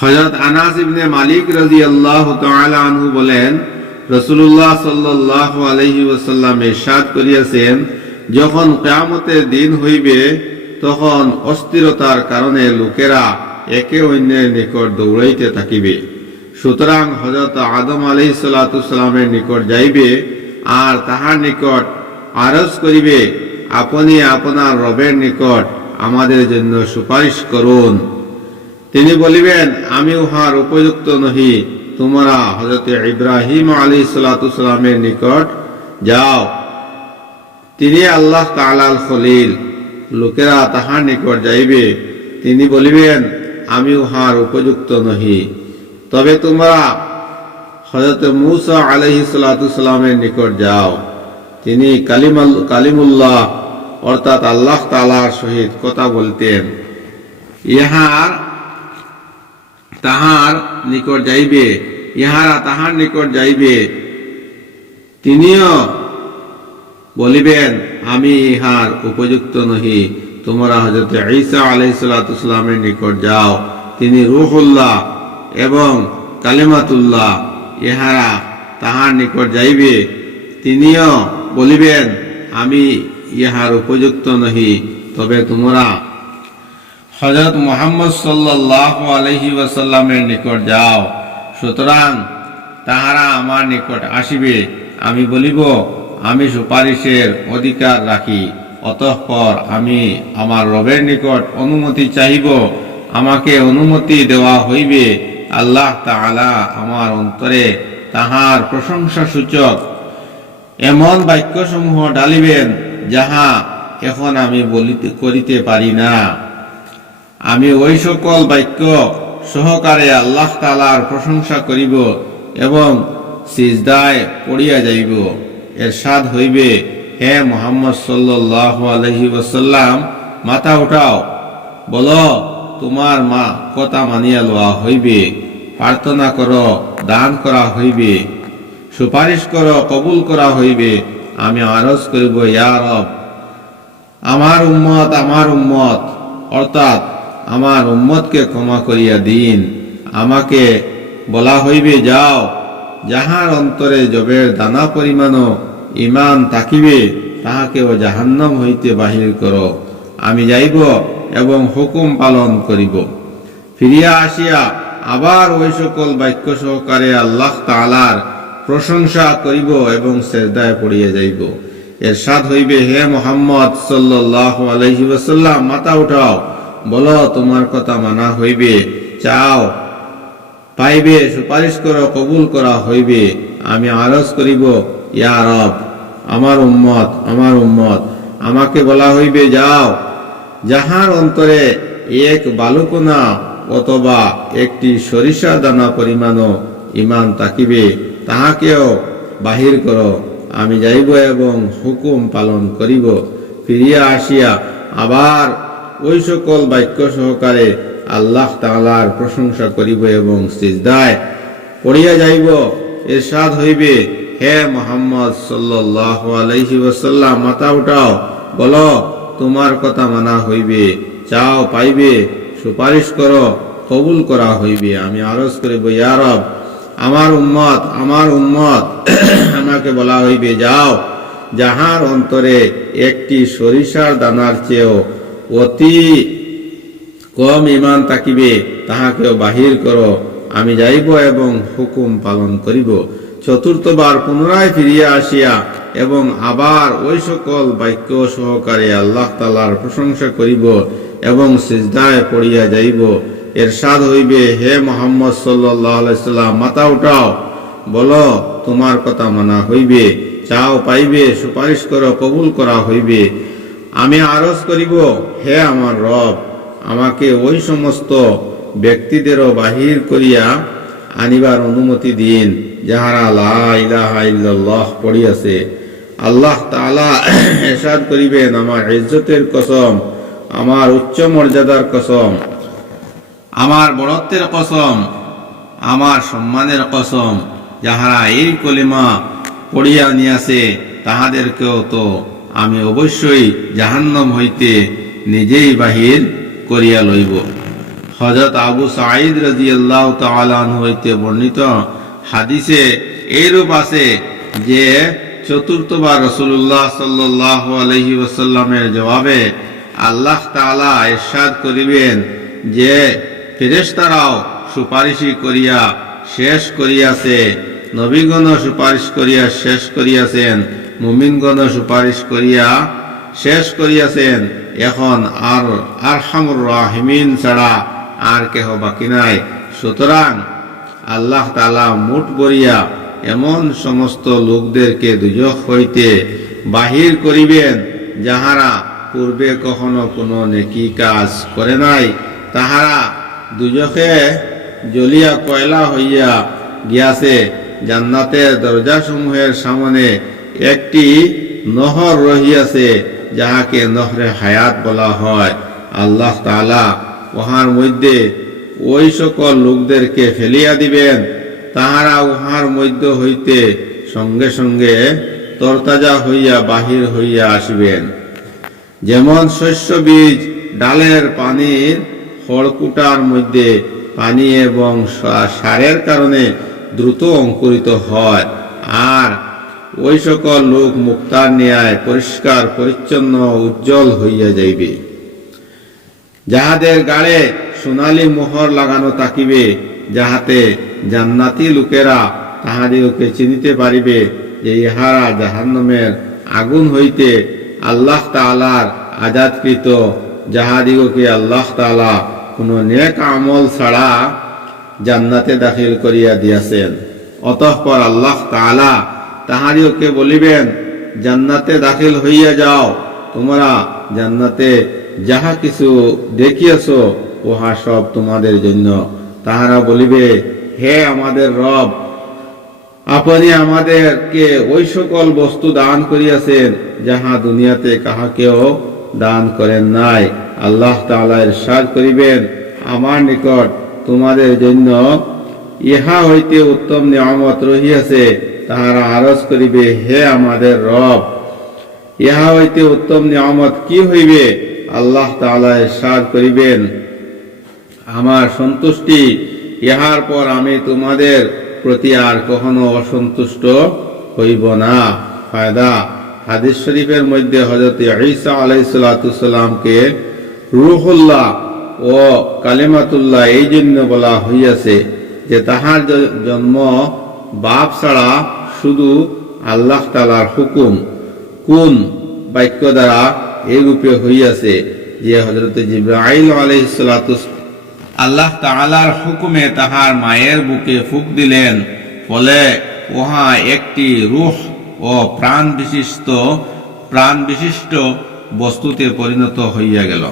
হযরত আনাস ইবনে মালিক রাদিয়াল্লাহু তাআলা আনহু বলেন, রাসূলুল্লাহ সাল্লাল্লাহু আলাইহি ওয়াসাল্লাম ইরশাদ করিয়াছেন, যখন কিয়ামতের দিন হইবে তখন অস্থিরতার কারণে লোকেরা একে অন্যের নিকট দৌড়াইতে থাকিবে। সুতরাং হযরত আদম আলাইহিস সালাতু সালামের নিকট যাইবে আর তাহার নিকট আরজ করিবে, আপনি আপনার রবের নিকট আমাদের জন্য সুপারিশ করুন। তিনি বলিবেন, আমি উহার উপযুক্ত নহি, তোমরা হযরত ইব্রাহিম আলাইহিস সালাতু সালামের নিকট যাও, তিনি আল্লাহ তাআলার খলিল। লোকেরা তাহার নিকট যাইবে, তিনি বলিবেন, আমি উহার উপযুক্ত নহি। তবে তোমরা হযরত মূসা আলাইহিস সালাতু সালামের নিকট যাও, তিনি কালিমুল্লাহ অর্থাৎ আল্লাহ তাআলার সহিত কথা বলতেন। ইহারা তাহার নিকট যাইবে, তিনিও বলিবেন, আমি ইহার উপযুক্ত নহি। তোমরা হযরত ঈসা আলাইহিস সালাতু সালামের নিকট যাও, তিনি রূহুল্লাহ এবং কালিমাতুল্লাহ। ইহারা তাহার নিকট যাইবে, তিনিও বলিবেন, আমি ইহার উপযুক্ত নহি। তবে তোমরা হযরত মুহাম্মদ সাল্লাল্লাহু আলাইহি ওয়াসাল্লামের নিকট যাও। সুতরাং তাহারা আমার নিকট আসিবে, আমি বলিব, আমি সুপারিশের অধিকার রাখি। অতঃপর আমি আমার রবের নিকট অনুমতি চাহিব, আমাকে অনুমতি দেওয়া হইবে। আল্লাহ তাআলা আমার অন্তরে তাহার প্রশংসা সূচক এমন বাক্যসমূহ ঢালিবেন, যাহা এখন আমি করিতে পারি না। আমি ওই সকল বাক্য সহকারে আল্লাহ তাআলার প্রশংসা করিব এবং সিজদায় পড়িয়া যাইব। ইরশাদ হইবে, হে মুহাম্মদ সাল্লাল্লাহু আলাইহি ওয়াসাল্লাম, মাথা উঠাও, বলো, তোমার কথা মানিয়া লওয়া হইবে। প্রার্থনা করো, দান করা হইবে। সুপারিশ করো, কবুল করা হইবে। আমি আরজ করিব, ইয়া রব, আমার উম্মত অর্থাৎ আমার উম্মতকে ক্ষমা করিয়া দিন। আমাকে বলা হইবে, যাও, যাহার অন্তরে জবের দানা পরিমাণও ঈমান থাকিবে, তাহাকেও জাহান্নাম হইতে বাহির করো। আমি যাইব এবং হুকুম পালন করিব। ফিরিয়া আসিয়া আবার ওই সকল বাক্য সহকারে আল্লাহ তাআলার প্রশংসা করিব এবং সিজদায় পড়িয়া যাইব। ইরশাদ হইবে, হে মুহাম্মদ সাল্লাল্লাহু আলাইহি ওয়াসাল্লাম, মাথা উঠাও, বলো, তোমার কথা মানা হইবে। চাও, পাইবে। সুপারিশ করো, কবুল করা হইবে। আমি আরজ করিব, ইয়া রব, আমার উম্মত। আমাকে বলা হইবে, যাও, যাহার অন্তরে এক বালুকণা অথবা একটি সরিষা দানা পরিমাণও ঈমান থাকিবে, তাহাকেও বাহির করো। আমি যাইব এবং হুকুম পালন করিব। ফিরিয়া আসিয়া আবার ওই সকল বাক্য সহকারে আল্লাহ তাআলার প্রশংসা করিব এবং সিজদায় পড়িয়া যাইব। ইরশাদ হইবে, হে মুহাম্মদ সাল্লাল্লাহু আলাইহি ওয়াসাল্লাম, মাথা উঠাও, বলো, তোমার কথা মানা হইবে। চাও, পাইবে। সুপারিশ করো, কবুল করা হইবে। আমি আরজ করিব, ইয়া রব, আমার উম্মত। আমাকে বলা হইবে, যাও, যাহার অন্তরে একটি সরিষার দানার চেয়েও অতি কম ঈমান থাকিবে, তাহাকেও বাহির করো। আমি যাইব এবং হুকুম পালন করিব। চতুর্থবার পুনরায় ফিরিয়া আসিয়া এবং আবার ওই সকল বাক্য সহকারে আল্লাহ তাআলার প্রশংসা করিব এবং সিজদায় পড়িয়া যাইব। ইরশাদ হইবে, হে মুহাম্মদ সাল্লাল্লাহু আলাইহি ওয়াসাল্লাম, মাথা উঠাও, বলো, তোমার কথা মানা হইবে। চাও, পাইবে। সুপারিশ করো, কবুল করা হইবে। আমি আরজ করিব, হে আমার রব, আমাকে ওই সমস্ত ব্যক্তিদেরও বাহির করিয়া আনিবার অনুমতি দিন, যাহারা লা ইলাহা ইল্লাল্লাহ পড়িয়াছে। আল্লাহ তাআলা ইরশাদ করিবেন, আমার ইজ্জতের কসম, আমার উচ্চ মর্যাদার কসম, আমার বড়ত্বের কসম, আমার সম্মানের কসম, যাহারা এই কলিমা পড়িয়া নিয়াছে, তাহাদেরকেও তো আমি অবশ্যই জাহান্নাম হইতে নিজেই বাহির করিয়া লইব। হযরত আবু সাঈদ রাদিয়াল্লাহু তাআলা আনহু হইতে বর্ণিত হাদিসে এইরূপ আছে যে চতুর্থবার রাসূলুল্লাহ সাল্লাল্লাহু আলাইহি ওয়াসাল্লামের জবাবে আল্লাহ তাআলা ইরশাদ করিবেন যে ফেরেশতারাও সুপারিশি করিয়া শেষ করিয়াছে, নবীগণ সুপারিশ করিয়া শেষ করিয়াছেন, মুমিনগণ সুপারিশ করিয়া শেষ করিয়াছেন, এখন আর আরহামুর রাহিমিন ছাড়া আর কেহ বাকি নাই। সুতরাং আল্লাহ তাআলা মুঠ বরিয়া এমন সমস্ত লোকদেরকে দুজখ হইতে বাহির করিবেন যাহারা পূর্বে কখনো কোনো নেকি কাজ করে নাই, তাহারা দুজখে জ্বলিয়া কয়লা হইয়া গিয়াছে। জান্নাতের দরজাসমূহের সামনে একটি নহর রহিয়াছে, যাহাকে নহরে হায়াত বলা হয়। আল্লাহ তাআলা উহার মধ্যে ওই সকল লোকদেরকে ফেলিয়া দিবেন, তাহারা উহার মধ্য হইতে সঙ্গে সঙ্গে তরতাজা হইয়া বাহির হইয়া আসিবেন। যেমন শস্য বীজ ডালের পানির খড়কুটার মধ্যে পানি এবং সারের কারণে দ্রুত অঙ্কুরিত হয়, আর ওই সকল লোক মুক্তার ন্যায় পরিষ্কার পরিচ্ছন্ন উজ্জ্বল হইয়া যাইবে। যাহাদের গাড়ে সোনালী মোহর লাগানো থাকিবে, যাহাতে জান্নাতি লোকেরা তাহাদিগকে চিনিতে পারিবে যে ইহারা জাহান্নামের আগুন হইতে আল্লাহ তাআলার আজাদকৃত, যাহাদিগকে আল্লাহ তাআলা কোনো নেক আমল ছাড়া জান্নাতে দাখিল করিয়া দিয়াছেন। অতঃপর আল্লাহ তাআলা তাহাদিগকে বলিবেন, জান্নাতে দাখিল হইয়া যাও, তোমরা জান্নাতে যাহা কিছু দেখিয়াছ উহা সব তোমাদের জন্য। তাহারা বলিবে, হে আমাদের রব, আপনি আমাদেরকে ওই সকল বস্তু দান করিয়াছেন যাহা দুনিয়াতে কাহাকেও দান করেন নাই। আল্লাহ তাআলা ইরশাদ করিবেন, আমার নিকট তোমাদের জন্য ইহা হইতে উত্তম নিয়ামত রহিয়াছে। তাহারা আরজ করিবে, হে আমাদের রব, ইহা হইতে উত্তম নিয়ামত কি হইবে? আল্লাহ তাআলা ইরশাদ করিবেন, আমার সন্তুষ্টি, ইহার পর আমি তোমাদের প্রতি আর কখনো অসন্তুষ্ট হইব না। ফায়দা, হাদিস শরীফের মধ্যে হযরত ঈসা আলাইহিস সালামকে রূহুল্লাহ ও কালিমাতুল্লাহ এই জন্য বলা হইয়াছে যে তাহার জন্ম বাপ ছাড়া শুধু আল্লাহ তাআলার হুকুম কোন বাক্য দ্বারা এই রূপে হইয়াছে যে হযরত জিবরাইল আলাইহিস সালাতু আল্লাহ তাআলার হুকুমে তাহার মায়ের বুকে ফুঁক দিলেন, ফলে উহা একটি রূহ ও প্রাণ বিশিষ্ট বস্তুতে পরিণত হইয়া গেল।